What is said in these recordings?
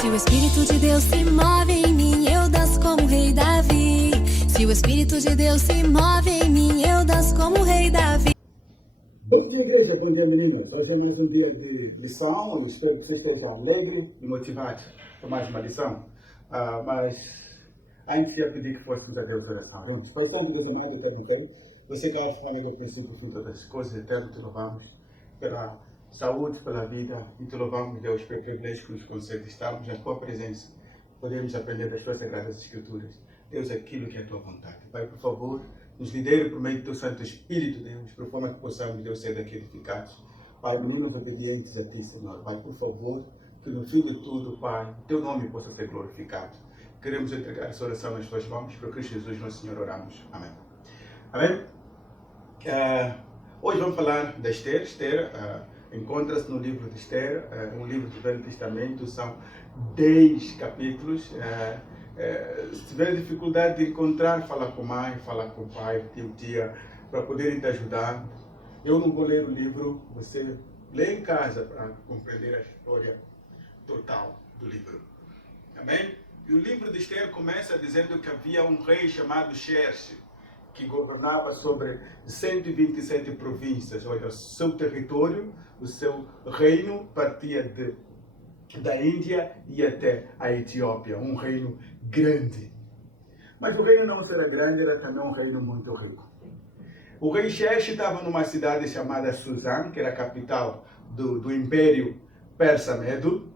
Se o Espírito de Deus se move em mim, eu danço como o rei Davi. Se o Espírito de Deus se move em mim, eu danço como o rei Davi. Bom dia, igreja. Bom dia, meninas. Hoje é mais um dia de lição. Eu espero que você esteja alegre e motivado para mais uma lição. Mas antes de eu pedir que fôssemos a Deus oração juntos, para o tempo do demais do tempo, você que é alfa e o princípio de todas as coisas, eterno, te louvamos pela saúde, pela vida, e te louvamos, Deus, pelo privilégio que nos concede estarmos na tua presença. Podemos aprender das tuas sagradas escrituras. Deus, aquilo que é a tua vontade. Pai, por favor, nos lidere por meio do teu Santo Espírito, Deus, por forma que possamos, Deus, ser daqui edificados. Pai, meninos obedientes a ti, Senhor. Pai, por favor, que no fim de tudo, Pai, teu nome possa ser glorificado. Queremos entregar essa oração nas tuas mãos, por Cristo Jesus, nosso Senhor, oramos. Amém. Amém? Hoje vamos falar da Esther. Esther encontra-se no livro de Esther, um livro do Velho Testamento, são 10 capítulos. Se tiver dificuldade de encontrar, fala com a mãe, fala com o pai, tio, tia, para poderem te ajudar. Eu não vou ler o livro, você lê em casa para compreender a história total do livro. Amém? E o livro de Esther começa dizendo que havia um rei chamado Xerxes, que governava sobre 127 províncias. Olha, o seu território, o seu reino partia da Índia e até a Etiópia, um reino grande. Mas o reino não era grande, era também um reino muito rico. O rei Xerxes estava numa cidade chamada Suzã, que era a capital do Império Persa-Medo,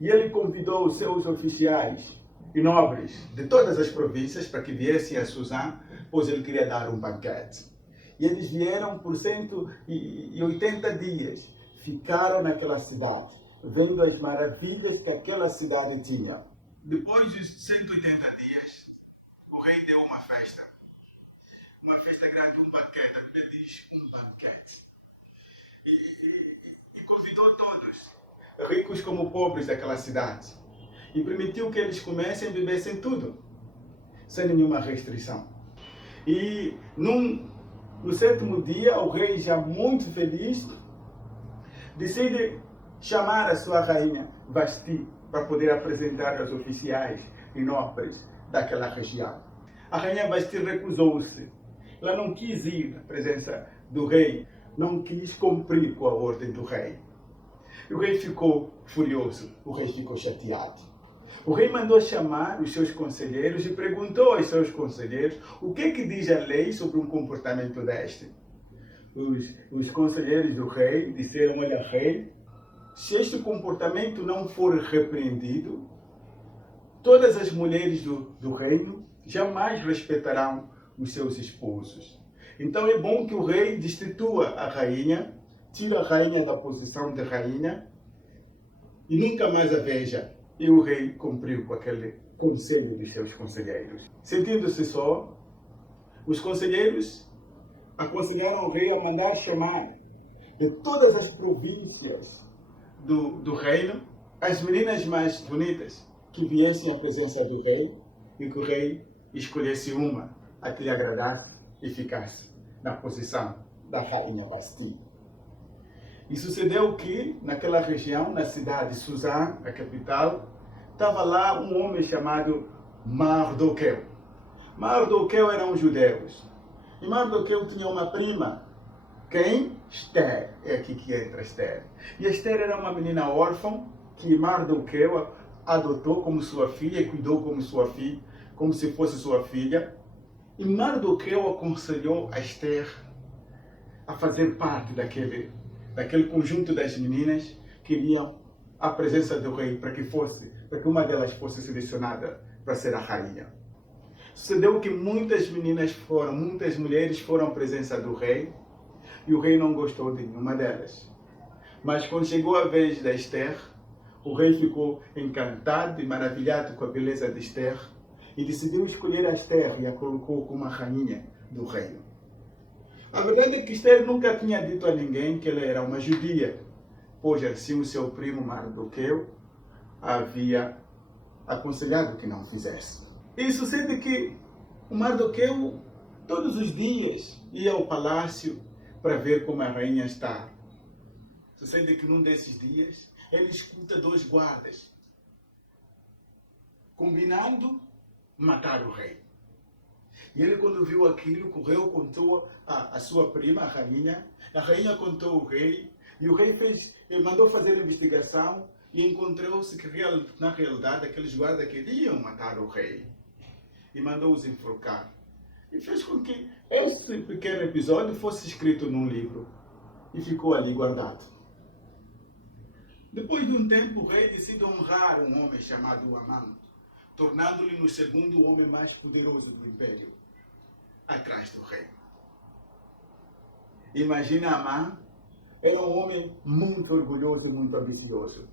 e ele convidou os seus oficiais e nobres de todas as províncias para que viessem a Suzã, pois ele queria dar um banquete. E eles vieram por 180 dias, ficaram naquela cidade, vendo as maravilhas que aquela cidade tinha. Depois dos 180 dias, o rei deu uma festa grande, um banquete, a Bíblia diz um banquete. E convidou todos, ricos como pobres daquela cidade, e permitiu que eles comessem e bebessem tudo, sem nenhuma restrição. E no sétimo dia, o rei, já muito feliz, decide chamar a sua rainha Vasti para poder apresentar aos oficiais e nobres daquela região. A rainha Vasti recusou-se. Ela não quis ir à presença do rei, não quis cumprir com a ordem do rei. E o rei ficou furioso, o rei ficou chateado. O rei mandou chamar os seus conselheiros e perguntou aos seus conselheiros o que diz a lei sobre um comportamento deste. Os conselheiros do rei disseram: olha, rei, se este comportamento não for repreendido, todas as mulheres do reino jamais respeitarão os seus esposos. Então é bom que o rei destitua a rainha, tira a rainha da posição de rainha e nunca mais a veja. E o rei cumpriu com aquele conselho dos seus conselheiros. Sentindo-se só, os conselheiros aconselharam o rei a mandar chamar de todas as províncias do reino as meninas mais bonitas que viessem à presença do rei e que o rei escolhesse uma a que lhe agradasse e ficasse na posição da rainha Vasti. E sucedeu que, naquela região, na cidade de Suzã, a capital, estava lá um homem chamado Mardoqueu. Mardoqueu era um judeu. E Mardoqueu tinha uma prima. Quem? Esther. É aqui que entra Esther. E Esther era uma menina órfã que Mardoqueu adotou como sua filha e cuidou como sua filha, como se fosse sua filha. E Mardoqueu aconselhou a Esther a fazer parte daquele conjunto das meninas que iriam à presença do rei para que uma delas fosse selecionada para ser a rainha. Sucedeu que muitas mulheres foram à presença do rei e o rei não gostou de nenhuma delas. Mas quando chegou a vez da Esther, o rei ficou encantado e maravilhado com a beleza de Esther e decidiu escolher a Esther e a colocou como a rainha do reino. A verdade é que Esther nunca tinha dito a ninguém que ela era uma judia, pois assim o seu primo Mardoqueu havia aconselhado que não fizesse. E sucede que o Mardoqueu todos os dias ia ao palácio para ver como a rainha está. Sucede que num desses dias ele escuta 2 guardas combinando matar o rei. E ele, quando viu aquilo, correu, contou a sua prima, a rainha contou ao rei, e o rei mandou fazer a investigação e encontrou-se que, na realidade, aqueles guardas queriam matar o rei e mandou-os enforcar. E fez com que esse pequeno episódio fosse escrito num livro e ficou ali guardado. Depois de um tempo, o rei decide honrar um homem chamado Amã, tornando-lhe no segundo homem mais poderoso do império, atrás do rei. Imagina, Amã era um homem muito orgulhoso e muito ambicioso.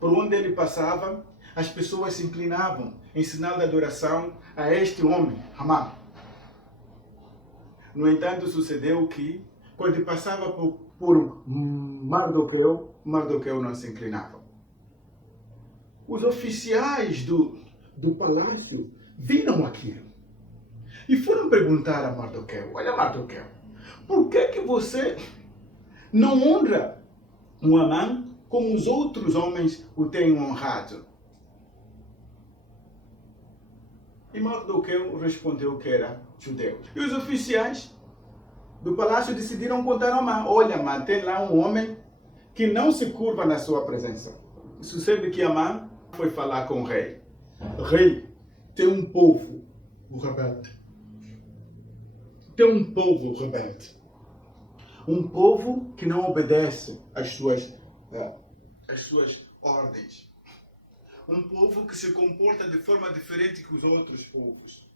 Por onde ele passava, as pessoas se inclinavam em sinal de adoração a este homem, Amã. No entanto, sucedeu que, quando passava por Mardoqueu não se inclinava. Os oficiais do palácio viram aquilo e foram perguntar a Mardoqueu: olha, Mardoqueu, por que você não honra o Amã como os outros homens o têm honrado? E Mardoqueu respondeu que era judeu. E os oficiais do palácio decidiram contar a Amã: olha, Amã, tem lá um homem que não se curva na sua presença. Sucede que Amã foi falar com o rei. Rei, tem um povo rebelde. Tem um povo rebelde. Um povo que não obedece às suas ordens. Um povo que se comporta de forma diferente que os outros povos.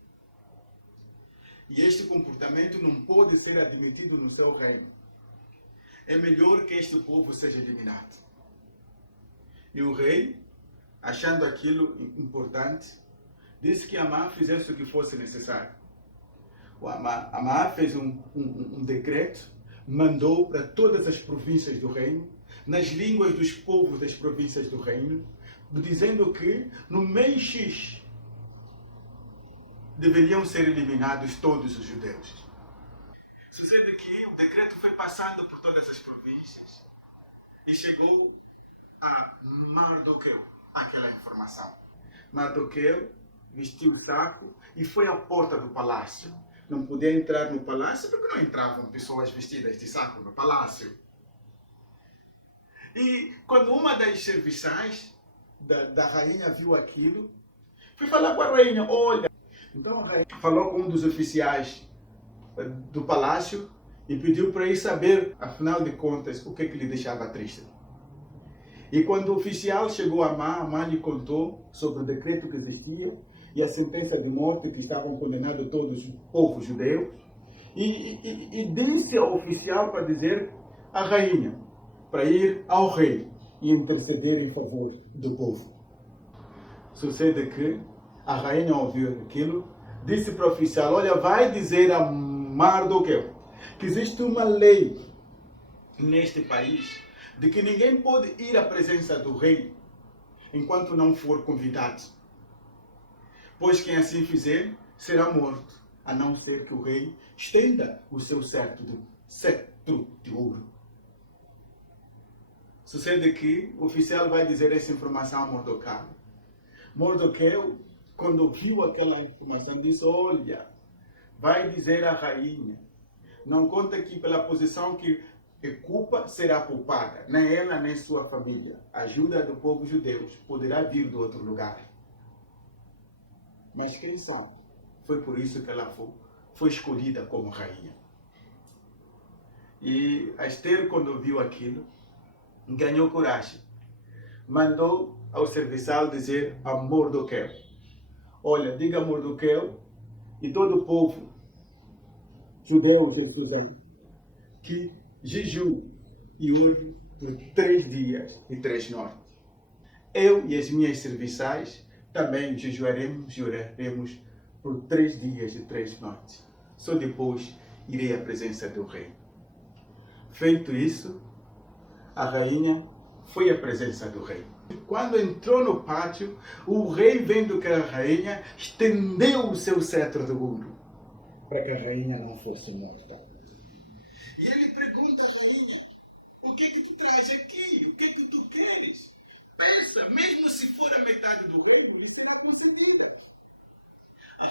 E este comportamento não pode ser admitido no seu reino. É melhor que este povo seja eliminado. E o rei, achando aquilo importante, disse que Amã fizesse o que fosse necessário. Amã fez um decreto, mandou para todas as províncias do reino, nas línguas dos povos das províncias do reino, dizendo que no mês X deveriam ser eliminados todos os judeus. Sucede que o decreto foi passando por todas as províncias e chegou a Mardoqueu aquela informação. Mardoqueu vestiu o saco e foi à porta do palácio. Não podia entrar no palácio porque não entravam pessoas vestidas de saco no palácio. E quando uma das serviçais da rainha viu aquilo, foi falar com a rainha: olha. Então a rainha falou com um dos oficiais do palácio e pediu para ir saber, afinal de contas, o que lhe deixava triste. E quando o oficial chegou a Amã lhe contou sobre o decreto que existia e a sentença de morte que estavam condenados todos os povos judeus, e disse ao oficial para dizer à rainha para ir ao rei e interceder em favor do povo. Sucede que a rainha ouviu aquilo, disse para o oficial: olha, vai dizer a Mardoqueu que existe uma lei neste país de que ninguém pode ir à presença do rei enquanto não for convidado. Pois quem assim fizer será morto, a não ser que o rei estenda o seu cetro de ouro. Sucede que o oficial vai dizer essa informação a Mardoqueu. Mardoqueu, quando ouviu aquela informação, disse: olha, vai dizer à rainha, não conta que pela posição que ocupa será poupada, nem ela nem sua família. A ajuda do povo judeu poderá vir de outro lugar. Mas quem sabe? Foi por isso que ela foi escolhida como rainha. E Esther, quando viu aquilo, ganhou coragem. Mandou ao serviçal dizer a Mardoqueu: olha, diga a Mardoqueu e todo o povo judeu que jejum e ore por 3 dias e 3 noites. Eu e as minhas serviçais também jejuaremos e oraremos por 3 dias e 3 noites. Só depois irei à presença do rei. Feito isso, a rainha foi à presença do rei. Quando entrou no pátio, o rei, vendo que a rainha, estendeu o seu cetro de ouro para que a rainha não fosse morta. E ele pergunta à rainha: o que tu traz aqui? O que tu queres? Peça, mesmo se for a metade do reino, isso não é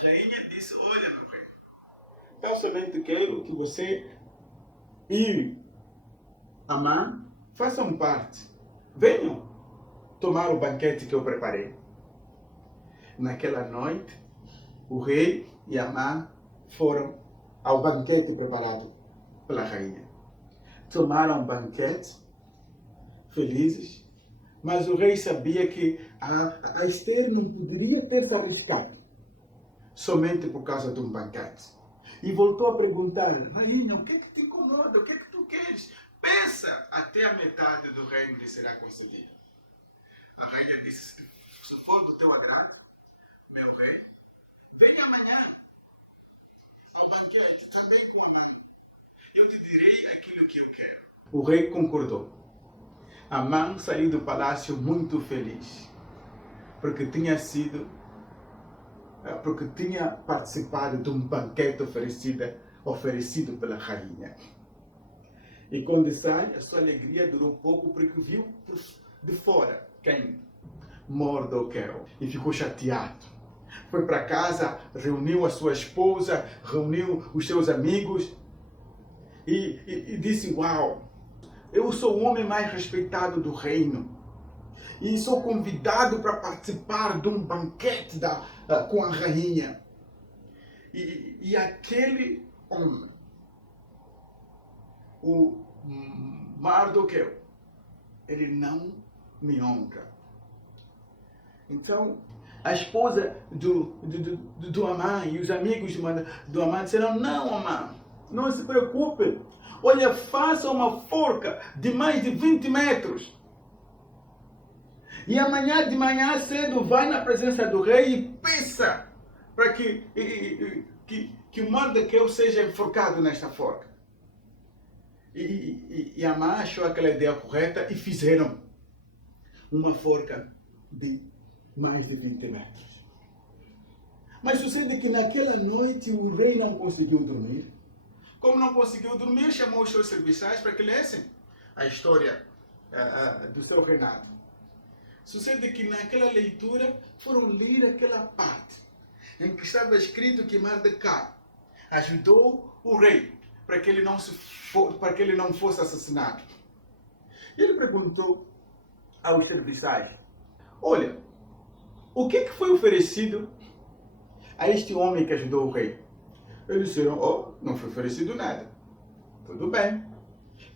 rainha disse, olha meu rei, eu somente quero que você e Amã façam parte. Venham tomar o banquete que eu preparei. Naquela noite, o rei e Amã foram ao banquete preparado pela rainha. Tomaram o banquete, felizes, mas o rei sabia que a Esther não poderia ter se arriscado somente por causa de um banquete. E voltou a perguntar, rainha, o que é que te incomoda? O que é que tu queres? Peça, até a metade do reino lhe será concedida. A rainha disse, se for do teu agrado, meu rei, venha amanhã ao banquete também com a mãe. Eu te direi aquilo que eu quero. O rei concordou. Amã saiu do palácio muito feliz, porque tinha participado de um banquete oferecido pela rainha. E quando sai, a sua alegria durou pouco, porque viu de fora quem? Mardoqueu. E ficou chateado. Foi para casa, reuniu a sua esposa, reuniu os seus amigos e disse, uau, eu sou o homem mais respeitado do reino. E sou convidado para participar de um banquete com a rainha. E aquele homem, o Mardoqueu, ele não me honra. Então, a esposa do Amã e os amigos do Amã disseram, não, Amã, não se preocupe. Olha, faça uma forca de mais de 20 metros. E amanhã de manhã cedo vai na presença do rei e peça para que o Mardoqueu seja enforcado nesta forca. E Amã achou aquela ideia correta e fizeram uma forca de mais de 20 metros. Mas sucede que naquela noite o rei não conseguiu dormir. Como não conseguiu dormir, chamou os seus serviçais para que lessem a história do seu reinado. Sucede que naquela leitura foram ler aquela parte em que estava escrito que Mardoqueu ajudou o rei para que ele não fosse assassinado. E ele perguntou aos serviçais, olha, o que foi oferecido a este homem que ajudou o rei? Eles disseram, oh, não foi oferecido nada. Tudo bem.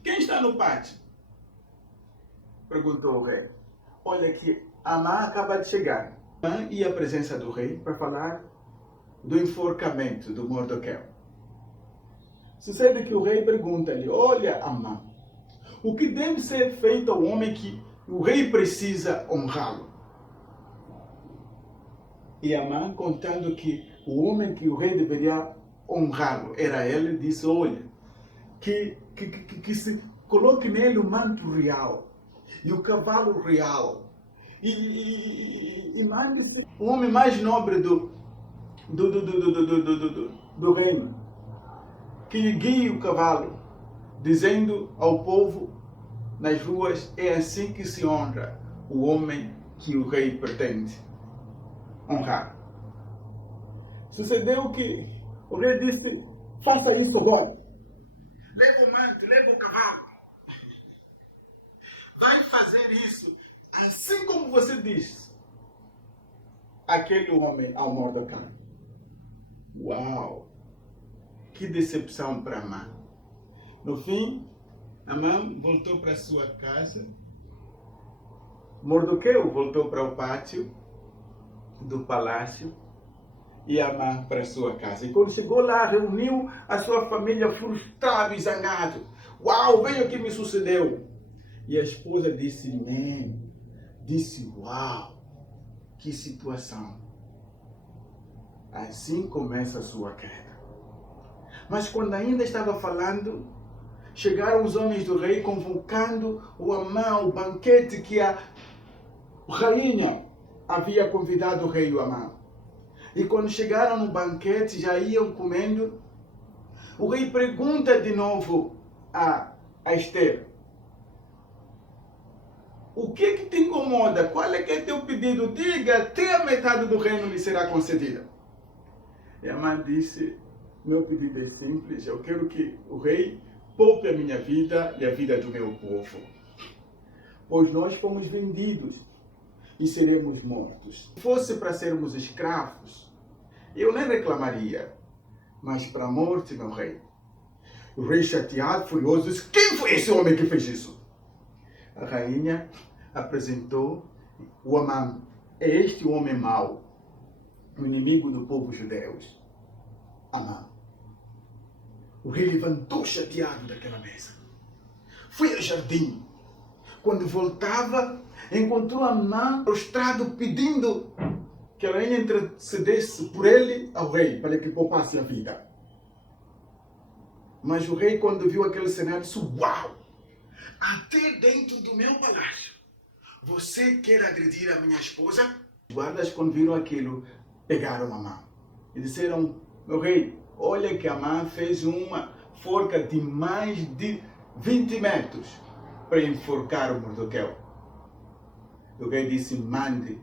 Quem está no pátio? Perguntou o rei. Olha que Amã acaba de chegar. Amã ia à presença do rei para falar do enforcamento do Mardoqueu. Sucede que o rei pergunta-lhe, olha Amã, o que deve ser feito ao homem que o rei precisa honrá-lo? E Amã, contando que o homem que o rei deveria honrá-lo era ele, disse, olha, que se coloque nele o manto real e o cavalo real e mande o homem mais nobre do reino, que guie o cavalo, dizendo ao povo nas ruas, é assim que se honra o homem que o rei pretende honrar. Sucedeu que o rei disse, faça isso agora. Leva o manto, leva o cavalo. Vai fazer isso, assim como você disse. Aquele homem ao Mardoqueu. Uau! Que decepção para Amã. No fim, Amã voltou para sua casa. Mardoqueu voltou para o pátio do palácio e Amã para sua casa. E quando chegou lá, reuniu a sua família frustrado e zangado. Uau, veja o que me sucedeu. E a esposa disse, uau, que situação. Assim começa a sua queda. Mas quando ainda estava falando, chegaram os homens do rei convocando o Amã ao banquete que a rainha havia convidado o rei e o Amã. E quando chegaram no banquete, já iam comendo, o rei pergunta de novo a Esther, o que te incomoda? Qual é que é teu pedido? Diga, até a metade do reino lhe será concedida. E Amã disse, meu pedido é simples, eu quero que o rei poupe a minha vida e a vida do meu povo. Pois nós fomos vendidos e seremos mortos. Se fosse para sermos escravos, eu nem reclamaria, mas para a morte, meu rei. O rei chateado, furioso, disse, quem foi esse homem que fez isso? A rainha apresentou o Amã. É este o homem mau, o inimigo do povo judeu. Amã. O rei levantou chateado daquela mesa. Foi ao jardim. Quando voltava, encontrou Amã prostrado pedindo que a rainha intercedesse por ele ao rei, para que poupasse a vida. Mas o rei, quando viu aquele cenário, disse, uau! Até dentro do meu palácio, você quer agredir a minha esposa? Os guardas, quando viram aquilo, pegaram Amã e disseram, meu rei, olha que Amã fez uma forca de mais de 20 metros para enforcar o Mardoqueu. O rei disse, mande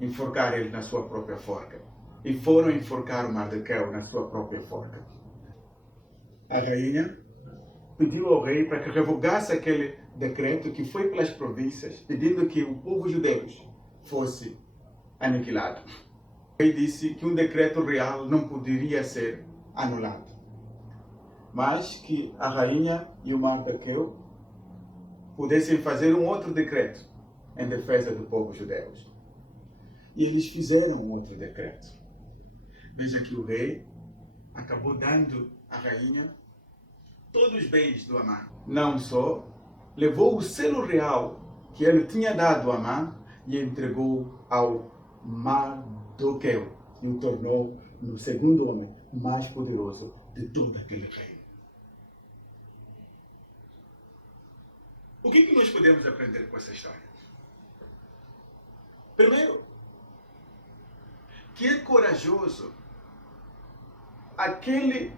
enforcar ele na sua própria forca. E foram enforcar o Mardoqueu na sua própria forca. A rainha pediu ao rei para que revogasse aquele decreto que foi pelas províncias, pedindo que o povo judeu fosse aniquilado. O rei disse que um decreto real não poderia ser anulado, mas que a rainha e o Mardoqueu pudessem fazer um outro decreto em defesa do povo judeu. E eles fizeram um outro decreto. Veja que o rei acabou dando à rainha todos os bens do Amã. Não só, levou o selo real que ele tinha dado a Amã e entregou ao Mardoqueu e o tornou no segundo homem mais poderoso de todo aquele reino. O que nós podemos aprender com essa história? Primeiro, que é corajoso aquele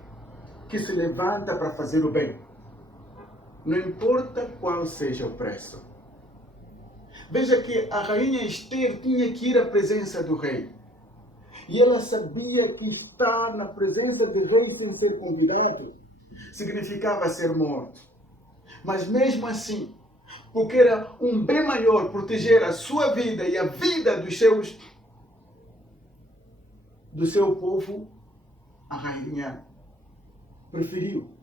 que se levanta para fazer o bem, não importa qual seja o preço. Veja que a rainha Esther tinha que ir à presença do rei. E ela sabia que estar na presença do rei sem ser convidado significava ser morto. Mas mesmo assim, porque era um bem maior proteger a sua vida e a vida do seu povo, a rainha preferiu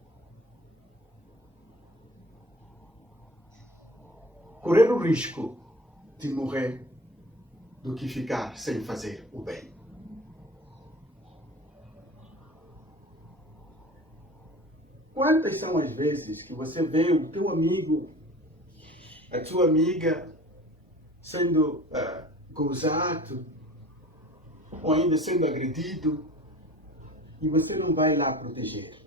correr o risco de morrer do que ficar sem fazer o bem. Quantas são as vezes que você vê o teu amigo, a tua amiga sendo gozado ou ainda sendo agredido e você não vai lá proteger?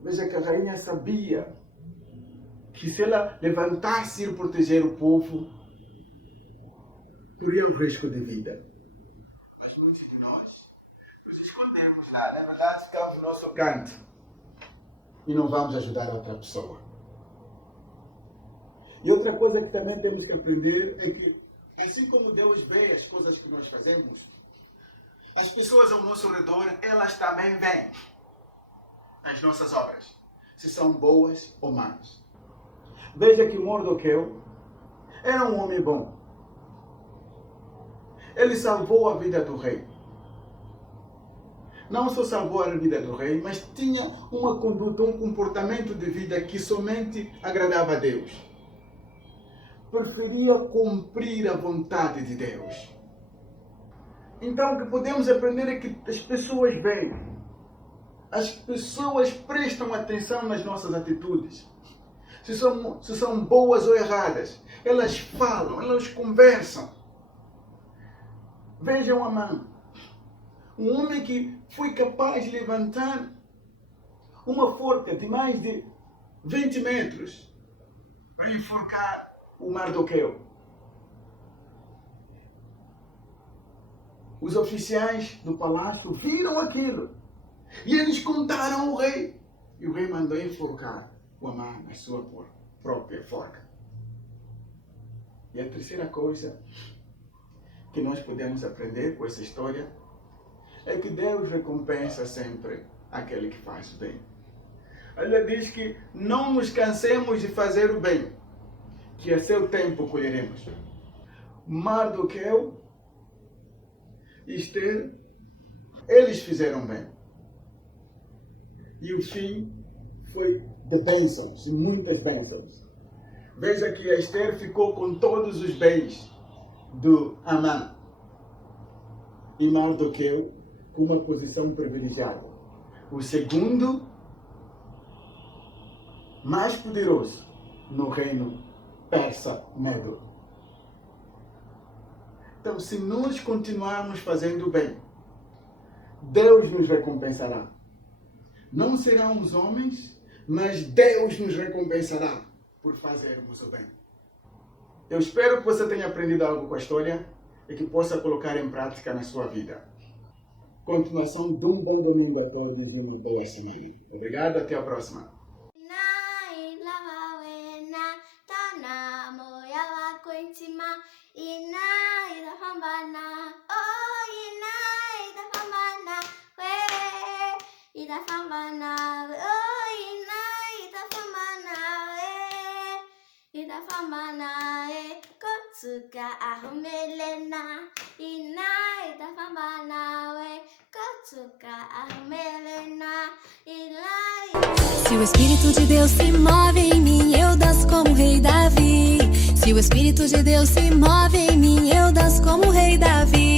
Veja que a rainha sabia que se ela levantasse e ir proteger o povo, corria um risco de vida. Mas muitos de nós nos escondemos lá, na verdade ficamos no nosso canto e não vamos ajudar a outra pessoa. E outra coisa que também temos que aprender é que, assim como Deus vê as coisas que nós fazemos, as pessoas ao nosso redor, elas também veem as nossas obras, se são boas ou más. Veja que o Mardoqueu era um homem bom. Ele salvou a vida do rei. Não só salvou a vida do rei, mas tinha uma conduta, um comportamento de vida que somente agradava a Deus. Preferia cumprir a vontade de Deus. Então, o que podemos aprender é que as pessoas veem. As pessoas prestam atenção nas nossas atitudes. Se são boas ou erradas. Elas falam, elas conversam. Vejam Amã. Um homem que foi capaz de levantar uma forca de mais de 20 metros para enforcar o Mardoqueu. Os oficiais do palácio viram aquilo. E eles contaram ao rei. E o rei mandou enforcar o Amã na sua própria forca. E a terceira coisa que nós podemos aprender com essa história é que Deus recompensa sempre aquele que faz o bem. Ele diz que não nos cansemos de fazer o bem, que a seu tempo colheremos. Mardoqueu e Esther, eles fizeram bem. E o fim foi de bênçãos, e muitas bênçãos. Veja que a Esther ficou com todos os bens do Amã. E Mardoqueu com uma posição privilegiada. O segundo mais poderoso no reino persa-medo. Então, se nós continuarmos fazendo bem, Deus nos recompensará. Não serão os homens, mas Deus nos recompensará por fazermos o bem. Eu espero que você tenha aprendido algo com a história e que possa colocar em prática na sua vida. Continuação do bom domingo a todos no PSM. Obrigado, até a próxima. Se o Espírito de Deus se move em mim, eu danço como o rei Davi. Se o Espírito de Deus se move em mim, eu danço como o rei Davi.